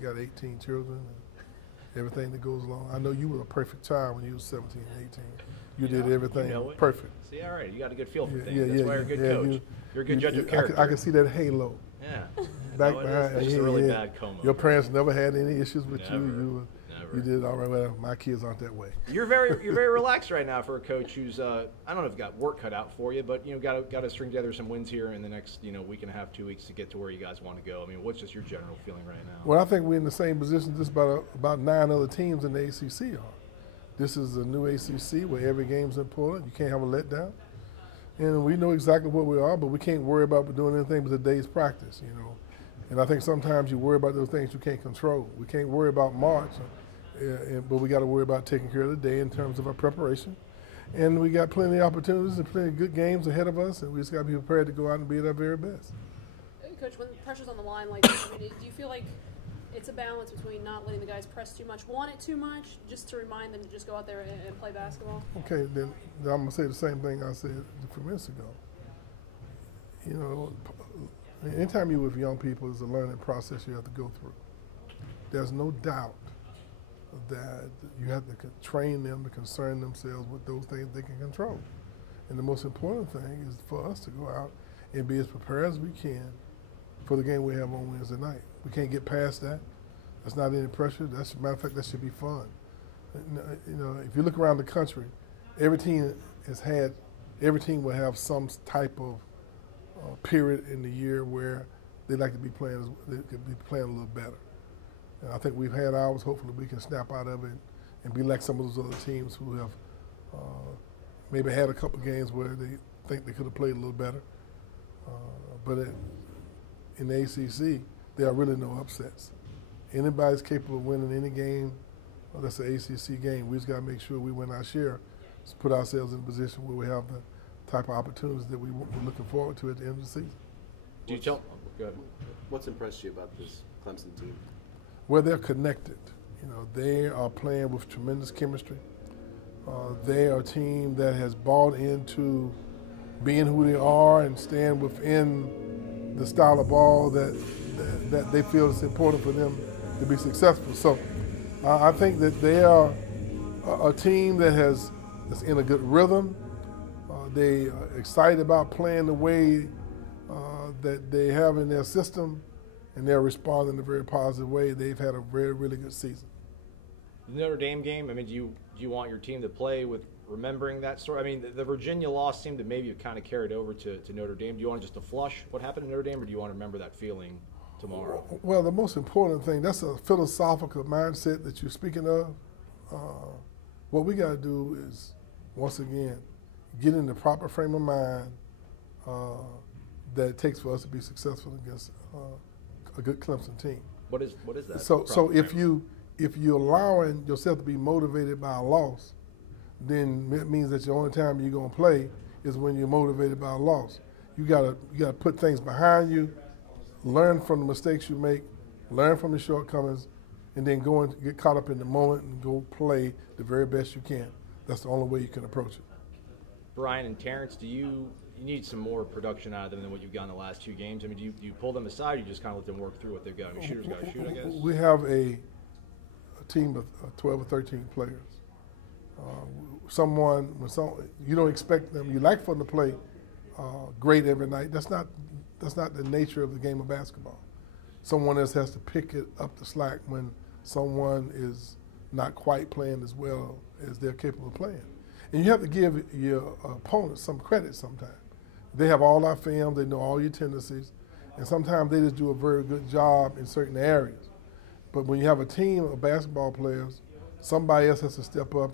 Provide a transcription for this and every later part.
you got 18 children and everything that goes along. I know you were a perfect child when you were 17 and 18. You did everything perfect. See, all right, you got a good feel for things. Yeah, That's why you're a good coach. You're a good judge of character. I can see that halo. Yeah. Back behind. It's just a really bad coma. Your parents never had any issues with Never. you. You did all right. Well, my kids aren't that way. You're very relaxed right now for a coach who's I don't know if you've got work cut out for you, but got to string together some wins here in the next week and a half, 2 weeks to get to where you guys want to go. I mean, what's just your general feeling right now? Well, I think we're in the same position just about 9 other teams in the ACC are. This is a new ACC where every game's important. You can't have a letdown. And we know exactly what we are, but we can't worry about doing anything but a day's practice, And I think sometimes you worry about those things you can't control. We can't worry about March, but we got to worry about taking care of the day in terms of our preparation. And we got plenty of opportunities and plenty of good games ahead of us, and we just got to be prepared to go out and be at our very best. Coach, when the pressure's on the line like this, do you feel like it's a balance between not letting the guys press too much, want it too much, just to remind them to just go out there and play basketball? Okay, then I'm going to say the same thing I said a few minutes ago. Anytime you're with young people, it's a learning process you have to go through. There's no doubt that you have to train them to concern themselves with those things they can control. And the most important thing is for us to go out and be as prepared as we can for the game we have on Wednesday night. We can't get past that. That's not any pressure. Matter of fact, that should be fun. If you look around the country, every team will have some type of period in the year where they like to be playing. They could be playing a little better. And I think we've had ours. Hopefully, we can snap out of it and be like some of those other teams who have maybe had a couple games where they think they could have played a little better. But in the ACC, there are really no upsets. Anybody's capable of winning any game that's an ACC game. We just got to make sure we win our share, to put ourselves in a position where we have the type of opportunities that we're looking forward to at the end of the season. Do you tell? Go ahead. What's impressed you about this Clemson team? Well, they're connected. They are playing with tremendous chemistry. They are a team that has bought into being who they are and staying within the style of ball that they feel is important for them to be successful. So I think that they are a team that's in a good rhythm. They are excited about playing the way that they have in their system, and they're responding in a very positive way. They've had a very, really good season. The Notre Dame game, I mean, do you want your team to play with remembering that story? I mean, the Virginia loss seemed to maybe have kind of carried over to Notre Dame. Do you want just to flush what happened to Notre Dame, or do you want to remember that feeling tomorrow? Well, the most important thing, that's a philosophical mindset that you're speaking of. What we got to do is, once again, get in the proper frame of mind that it takes for us to be successful against a good Clemson team. What is that? So if you're allowing yourself to be motivated by a loss, then it means that the only time you're going to play is when you're motivated by a loss. You gotta put things behind you, learn from the mistakes you make, learn from the shortcomings, and then go and get caught up in the moment and go play the very best you can. That's the only way you can approach it. Brian and Terrence, you need some more production out of them than what you've got in the last 2 games? I mean, do you pull them aside, or you just kind of let them work through what they've got? I mean, shooters got to shoot, I guess? We have a team of 12 or 13 players. You don't expect them. You like for them to play great every night. That's not the nature of the game of basketball. Someone else has to pick it up the slack when someone is not quite playing as well as they're capable of playing. And you have to give your opponents some credit sometimes. They have all our film, they know all your tendencies, and sometimes they just do a very good job in certain areas. But when you have a team of basketball players, somebody else has to step up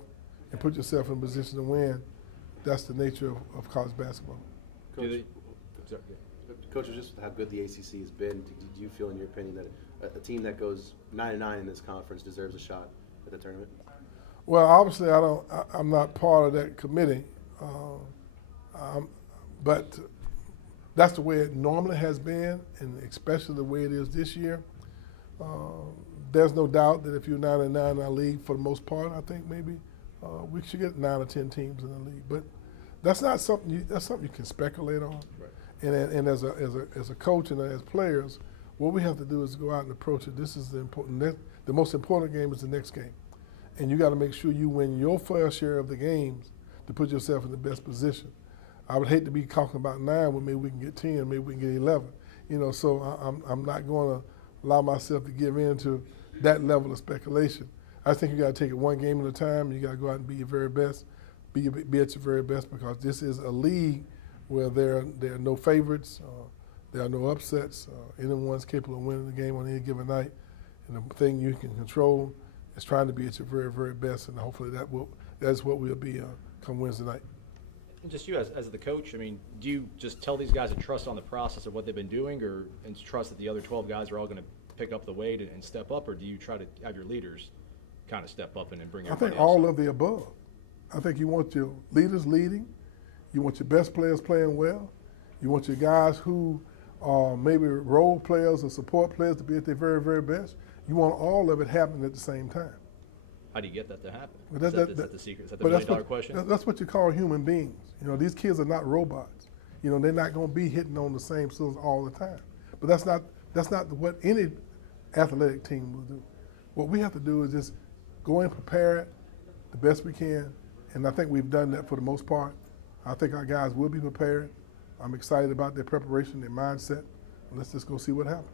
and put yourself in a position to win. That's the nature of college basketball. Coach, just how good the ACC has been, do you feel, in your opinion, that a team that goes 9-9 in this conference deserves a shot at the tournament? Well, obviously, I'm not part of that committee, but that's the way it normally has been, and especially the way it is this year. There's no doubt that if you're 9-9 in our league, for the most part, I think maybe we should get 9 or 10 teams in the league. But that's not something you can speculate on. Right. And as a coach and as players, What we have to do is go out and approach it. This is the important. The most important game is the next game, and you got to make sure you win your fair share of the games to put yourself in the best position. I would hate to be talking about 9 when maybe we can get 10, maybe we can get 11. You know, so I'm not going to allow myself to give in to that level of speculation. I think you got to take it one game at a time, and you got to go out and be your very best, be at your very best, because this is a league where there are no favorites, there are no upsets. Anyone's capable of winning the game on any given night, and the thing you can control is trying to be at your very, very best, and hopefully that's what we'll be come Wednesday night. And just you as the coach, I mean, do you just tell these guys to trust on the process of what they've been doing, or and trust that the other 12 guys are all going to pick up the weight and step up, or do you try to have your leaders kind of step up and bring everybody I think else all up? of the above. I think you want your leaders leading, you want your best players playing well, you want your guys who are maybe role players or support players to be at their very, very best. You want all of it happening at the same time. How do you get that to happen? But Is that the secret? Is that the but $1 million question? That's what you call human beings. You know, these kids are not robots. You know, they're not going to be hitting on the same cylinders all the time. But that's not what any athletic team will do. What we have to do is just go and prepare it the best we can, and I think we've done that for the most part. I think our guys will be prepared. I'm excited about their preparation, their mindset. Let's just go see what happens.